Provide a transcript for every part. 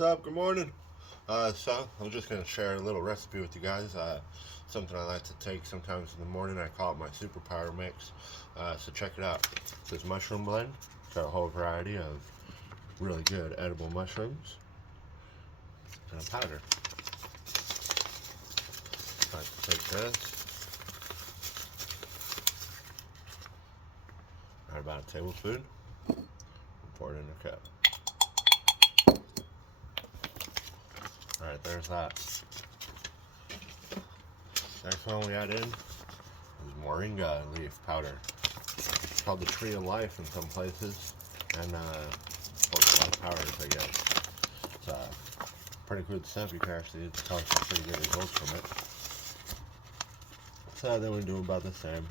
What's up? Good morning. So I'm just gonna share a little recipe with you guys. Something I like to take sometimes in the morning. I call it my superpower mix. So check it out. This mushroom blend. Got a whole variety of really good edible mushrooms and a powder. I like to take this. Add about a tablespoon. And pour it in a cup. Alright, there's that. Next one we add in is moringa leaf powder. It's called the tree of life in some places, and holds a lot of powers, I guess. It's pretty good stuff. You can actually tell some pretty good results from it. So then we do about the same,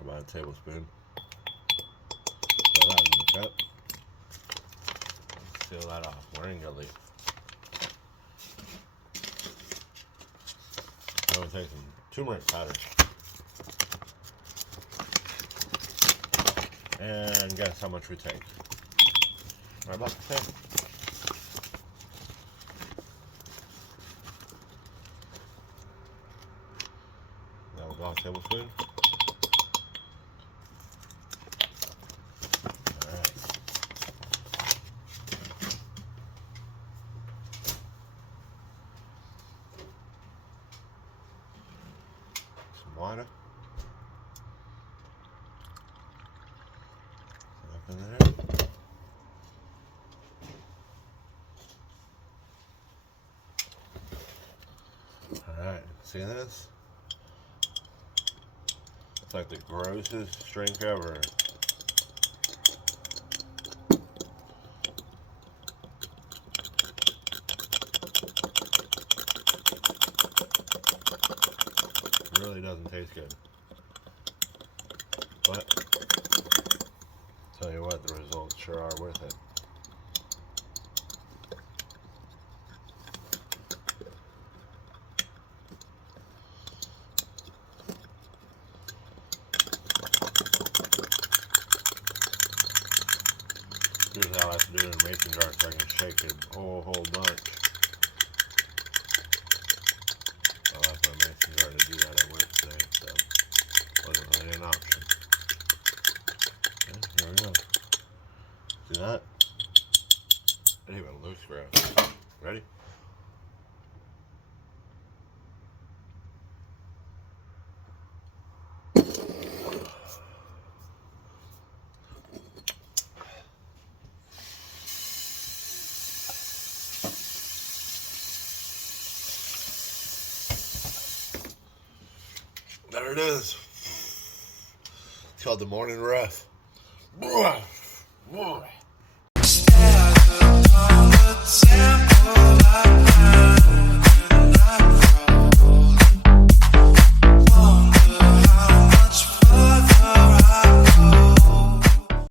about a tablespoon. Throw that in the cup. Seal that off. Moringa leaf. Now we take some turmeric powder. And guess how much we take? Right about the same. That was about a tablespoon. Alright. Some water. Up in there. Alright, see this? It's like the grossest drink ever. It really doesn't taste good. But, tell you what, the results sure are worth it. Usually I like to do it in a mason jar so I can shake it a whole bunch. I left my mason jar to do that at work today, so it wasn't really an option. Okay, here we go. See that? It even looks gross. Ready? There it is. It's called the Morning Rough.